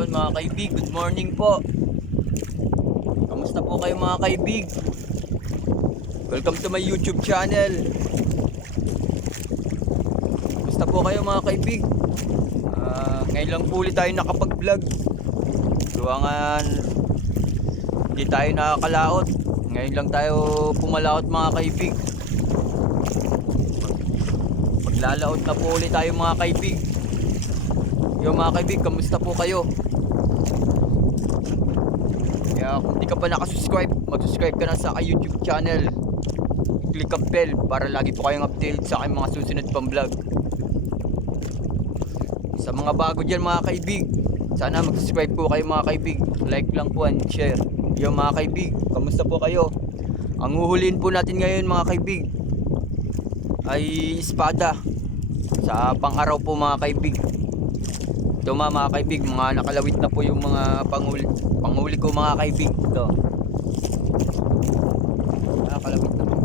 Yun mga kaibig, good morning po. Kamusta po kayo mga kaibig? Welcome to my YouTube channel. Kamusta po kayo mga kaibig? Ah, ngayon lang po ulit tayo nakapag-vlog. Luwangan, hindi tayo nakakalaot. Ngayon lang tayo pumalaot mga kaibig. Maglalaot na po ulit tayo mga kaibig. Yo mga kaibig, kamusta po kayo? Kaya kung di ka pa nakasubscribe, mag-subscribe ka na sa YouTube channel. Click ang bell para lagi po kayong update sa aking mga susunod pang vlog. Sa mga bago dyan mga kaibig, sana mag-subscribe po kayo mga kaibig. Like lang po and share. Yo mga kaibig, kamusta po kayo? Ang uhulin po natin ngayon mga kaibig ay espada sa pang-araw po mga kaibig. Ito mga, mga kaibig, mga nakalawit na po yung mga panghuli, panghuli ko mga kaibig. Ito. Nakalawit na po.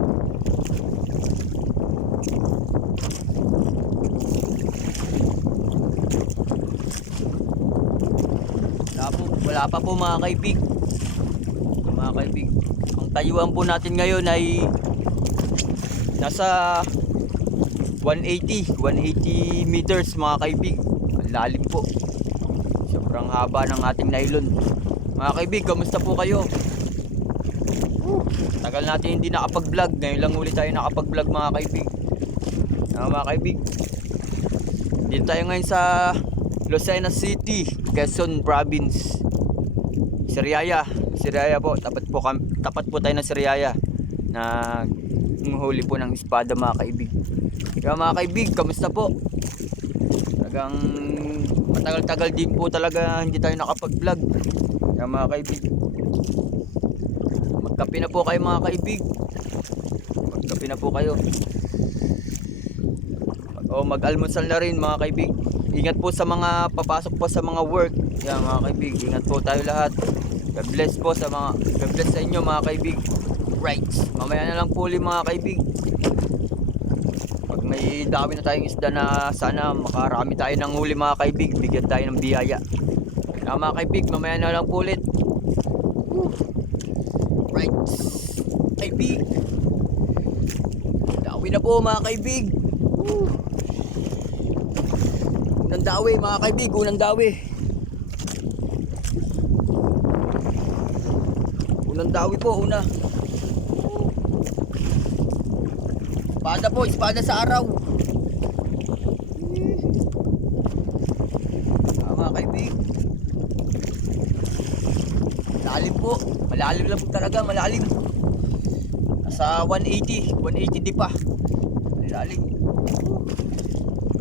Wala po, wala pa po mga kaibig. Mga kaibig. Ang tayuan po natin ngayon ay nasa 180, 180 meters mga kaibig. Ang lalim po. Sobrang haba ng ating nylon. Mga kaibig, kamusta po kayo? Tagal natin hindi nakapag-vlog. Ngayon lang ulit tayo nakapag-vlog mga kaibig. Ah, mga kaibig. Dito tayo ngayon sa Lucena City, Quezon Province. Siriaya. Siriaya po. Tapat po, tapat po tayo ng Siriaya na huli po ng espada mga kaibig. Kaya mga kaibig, kamusta po? Talagang matagal-tagal din po talaga hindi tayo nakapag-vlog. Kaya mga kaibig, magkape na po kayo mga kaibig. Magkape na po kayo. O mag-almusal na rin mga kaibig. Ingat po sa mga papasok po sa mga work. Kaya mga kaibig, ingat po tayo lahat. God bless po sa mga God bless sa inyo mga kaibig. Right. Mamaya na lang po ulit mga kaibig. Pag may dami na tayong isda na sana makarami tayo ng huli mga kaibig, bigyan tayo ng biyaya. Kaya mga kaibig, mamaya na lang ulit. Right. Kaibig. Dawi na po mga kaibig. Woo. Unang dawi mga kaibig, unang dawi. Unang dawi po, una. Espada po, espada sa araw. Ah, mga kaibig. Malalim po. Malalim lang po talaga, malalim. Nasa 180, 180 di pa. Malalim.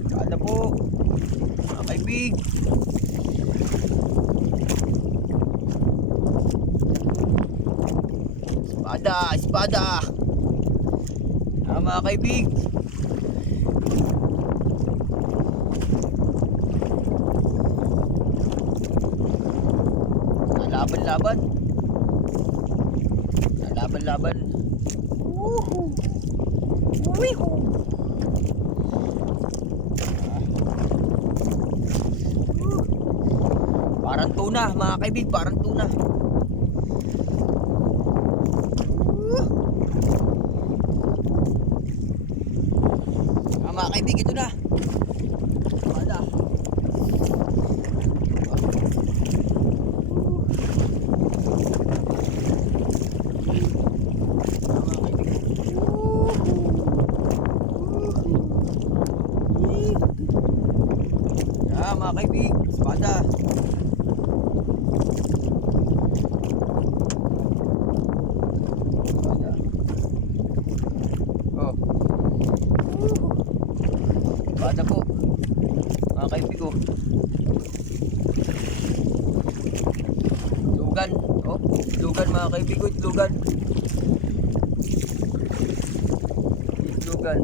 Espada po. Mga kaibig. Espada, espada. Ah, mga kaibig. Laban-laban. Laban-laban. Woohoo! Woohoo! Parang tuna, mga kaibig, parang tuna. Ah, mga kaibig, ito na. Wala. Ah, mga kaibig. Ah, mga kaibig, espada. Espada. Oh. Bata po. Mga kaibig ko. Lugan. Oh, lugan mga kaibig ko. Lugan. Lugan.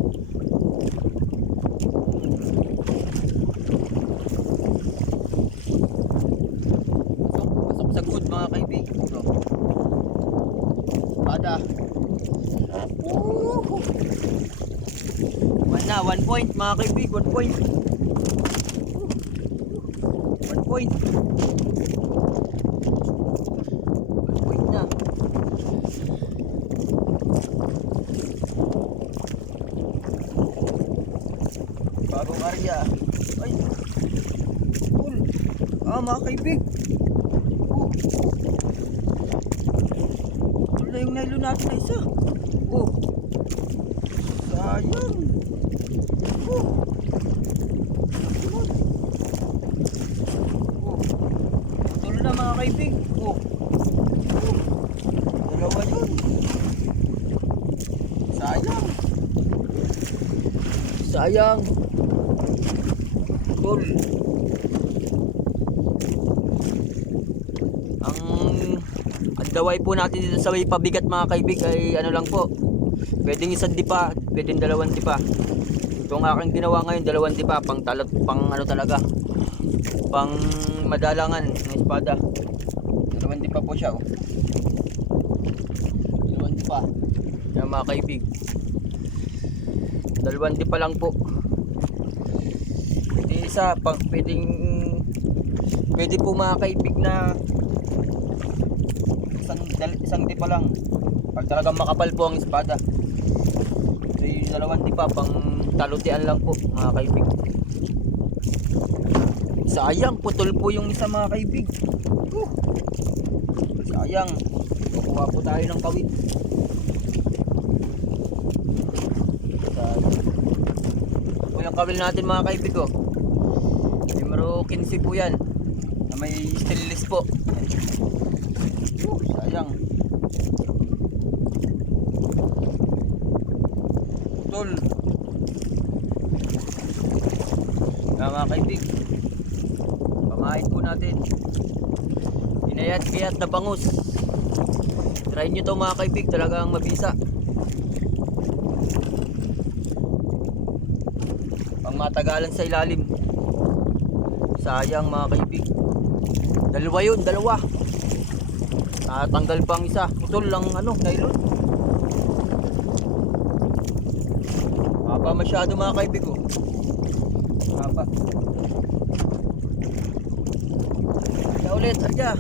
Pasok, pasok sa good mga kaibig. Oh. Bata. Woohoo! One na, one point mga kaibig, one point. One point. Maria. Ay. Cool. Ah, mga kaibig. Oh. Wala yung nylon natin na isa. Oh. Sayang. Oh. oh. Na mga kaibig. Oh. Oh. Sayang. Sayang. Tol. Ang ang daway po natin dito sa may pabigat mga kaibig ay ano lang po. Pwedeng isang dipa, pwedeng dalawang dipa. Itong aking ginawa ngayon, dalawang dipa, pang talot, pang ano talaga. Pang madalangan ng espada. Dalawang dipa po siya oh. Dalawang dipa. Yan mga kaibig. Dalawang dipa lang po. Isa, pang, pwedeng pwede po mga kaibig na isang, isang dipa lang. Pag talagang makapal po ang espada. So yung dalawang dipa pang talutian lang po mga kaibig. Sayang, putol po yung isa mga kaibig. Uh, sayang. Kukuha po tayo ng kawit. Sayang. Po kawil natin mga kaibig oh. Numero 15 po yan. Na may stainless po. Uh, sayang. Tol. Kaya mga kaibig. Pamahit po natin. Inayat-kayat na bangus. Try nyo to mga kaibig. Talagang mabisa. Pang matagalan sa ilalim. Sayang mga kaibig. Dalawa yun, dalawa. Natanggal pa ang isa. Putol lang ano, nylon. Haba masyado mga kaibig oh. Haba. Kaya ulit. Ay. Yeah.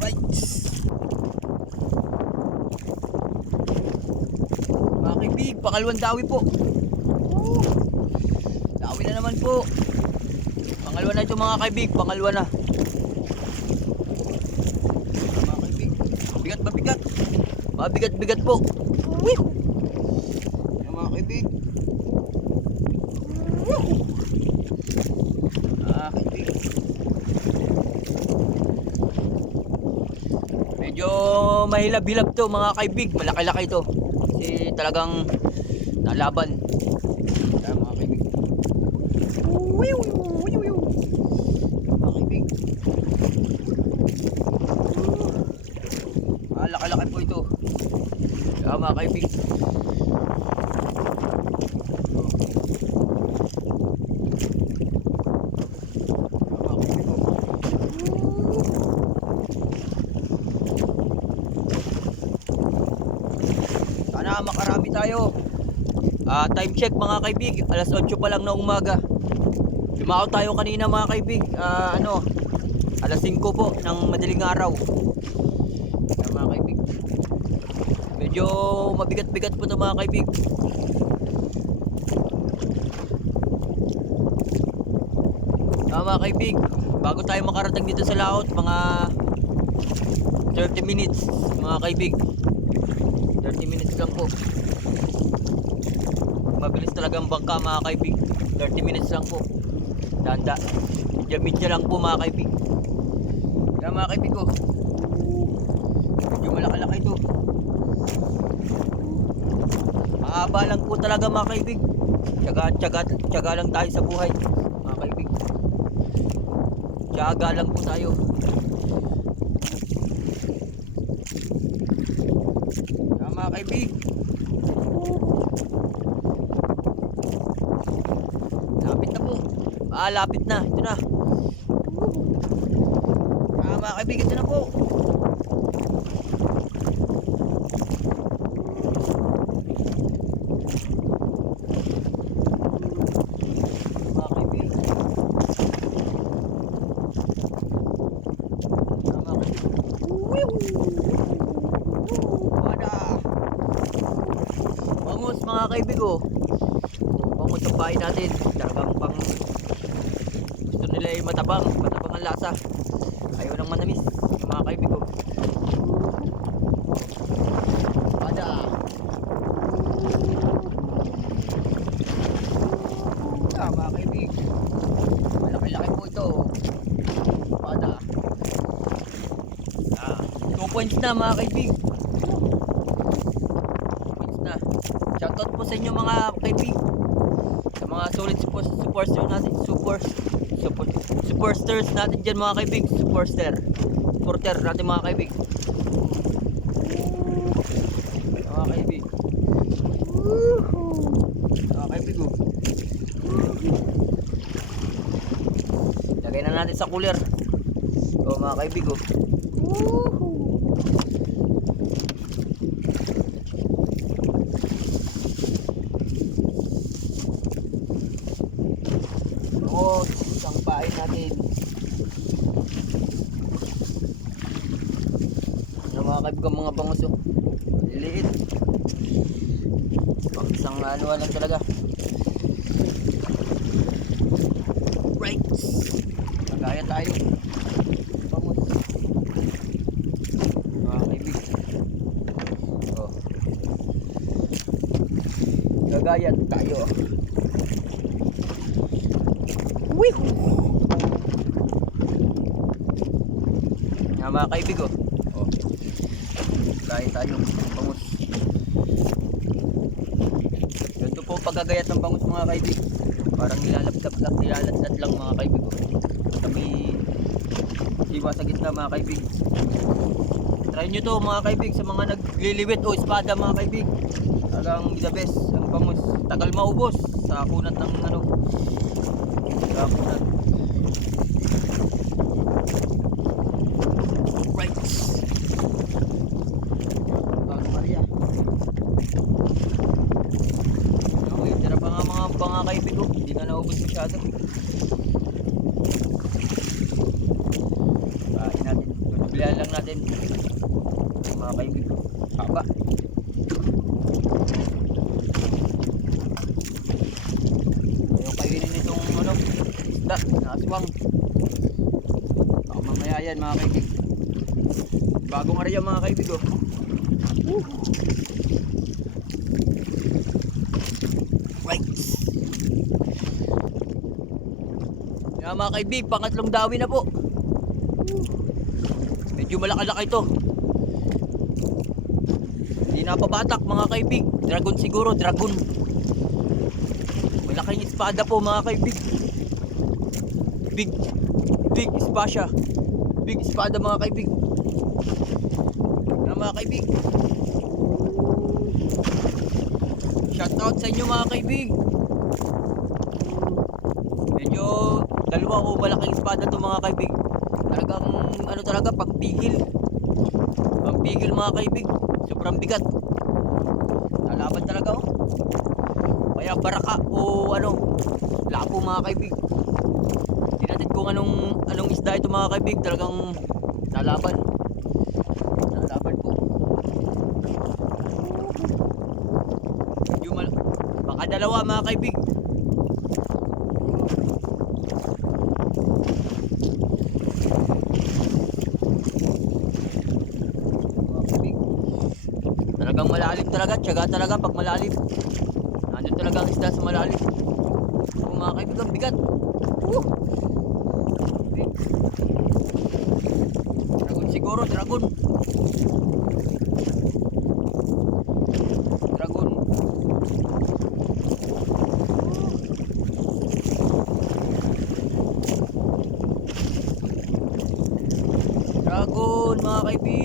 Right. Mga kaibig, pangalawang dawi po. Dawi na naman po. Pangalawa na ito mga kaibig, pangalawa na. Mga kaibig, bigat mabigat. Mabigat-bigat po. Woo! Yan, mga kaibig. Mga kaibig. Medyo mahilab-hilab to mga kaibig. Malaki-laki to. Kasi talagang nalaban. Kaya mga kaibig. Mga kaibig. Ah, laki-laki po ito. Kaya mga kaibig. Mga kaibig, oh. Sana makarami tayo. Time check mga kaibig, alas 8 pa lang na umaga. Lumakaw tayo kanina mga kaibig, ah, ano, alas 5 po ng madaling araw. Yan, mga kaibig. Medyo mabigat-bigat po 'to mga kaibig. Ah, mga kaibig, bago tayo makarating dito sa laot, mga 30 minutes, mga kaibig. 30 minutes lang po. Mabilis talagang bangka mga kaibig. 30 minutes lang po. Danda. Medya-medya lang po mga kaibig. Kaya mga kaibig ko. Medyo malaki-laki ito. Mahaba lang po talaga mga kaibig. Tsaga, tsaga, tsaga lang tayo sa buhay. Mga kaibig. Tsaga lang po tayo. Malapit na. Ito na. Ah, mga kaibigan, ito na po. mga kaibigo. Bangot ang bahay natin matabang, matabang ang lasa. Ayaw ng manamis, mga kaibig oh. Ada. Ah, mga kaibig. Malaki-laki po ito. Ada. Ah, 2 points na mga kaibig. 2 points na. Shoutout po sa inyo mga kaibig. Sa mga solid support, supporters natin. Super, super, superstars natin dyan mga kaibig. Superstar. Supporter natin mga kaibig. Mga kaibig. Mga kaibig oh. Lagay na natin sa cooler. O mga kaibig oh. Oo, isang pain natin. Yung mga kaibig ang mga bangus oh. Liliit. Pang isang ano lang talaga. Right. Nagaya tayo. Bangus. Mga kaibig. Oh. Gagayat tayo. Wih! Nga mga kaibig oh. Oh. Gaya tayo. Bangus. Ganito po pagkagayat ng bangus mga kaibig. Parang nilalaptap lang, nilalatlat lang mga kaibig oh. Kami iwa sa gitna mga kaibig. Try nyo to mga kaibig sa mga nagliliwit o espada mga kaibig. Talagang the best ang bangus. Tagal maubos sa kunat ng ano. Sa kunat. Right. Bago Maria. Okay, tira pa nga mga mga kaibig ko. Hindi na naubos masyado. Kain natin. Tutubilihan lang natin. Mga kaibig ko. Haba. Ayaw kainin itong ano, isda, nakaswang. Baka mamaya yan mga kaibig. Bagong area mga kaibig oh. Woo. Right. Yan mga kaibig, pangatlong dawi na po. Medyo malaki-laki ito. Hindi napabatak mga kaibig. Dragon siguro, dragon. Malaking espada po mga kaibig. Big, big espasya. Big espada mga kaibig. Yan mga kaibig. Shoutout sa inyo mga kaibig. Medyo dalawa o malaking espada to mga kaibig. Talagang ano talaga pagpigil. Pagpigil mga kaibig. Sobrang bigat. Lalaban talaga oh. Kaya baraka o ano, lapo mga kaibig. Hindi natin kung anong anong isda ito mga kaibig, talagang lalaban. Lalaban po. Mal baka dalawa. Mga kaibig. Talagang malalim talaga, tiyaga talaga pag malalim. Talaga ang isda sa malalim. Kung mga kaibigan, bigat. Woo! Dragon siguro, dragon. Dragon. Dragon, mga kaibig.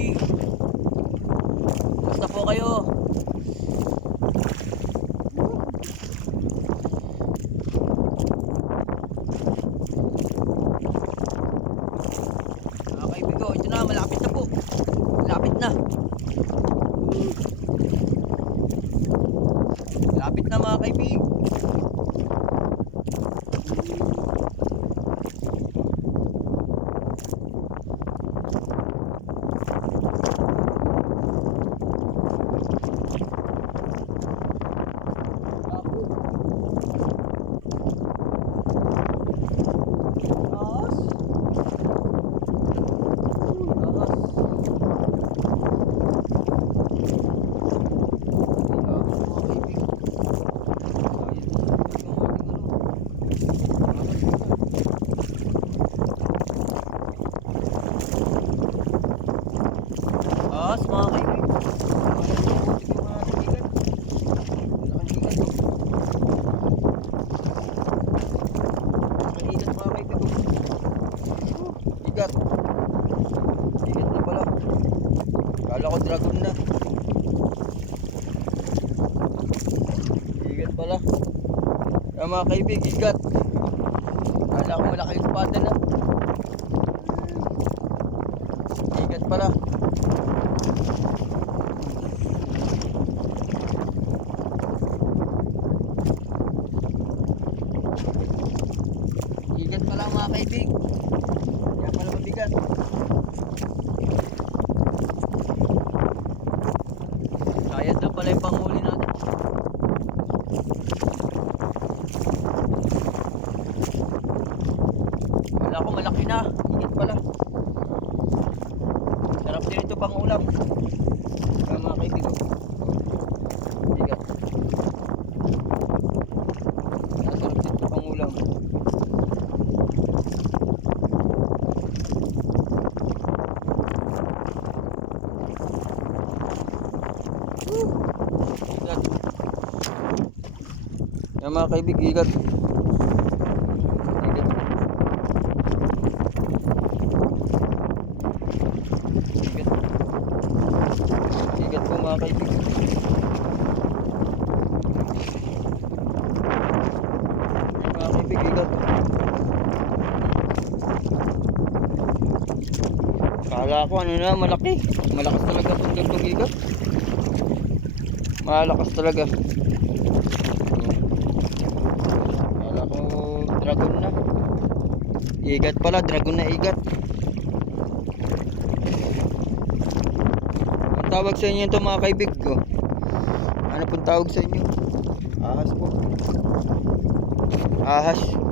taas mga kaibigan. Kala ko dragon na. Igat pala. Yung mga kaibig, igat. Mga kaibig, higat. Higat. Higat. Higat po mga kaibigan. Mga kaibigan. Kala ko ano na, malaki. Malakas talaga itong higat. Malakas talaga. Kala ko dragon na. Igat pala, dragon na igat. Ang tawag sa inyo ito mga kaibig ko. Ano pong tawag sa inyo? Ahas po. Ahas.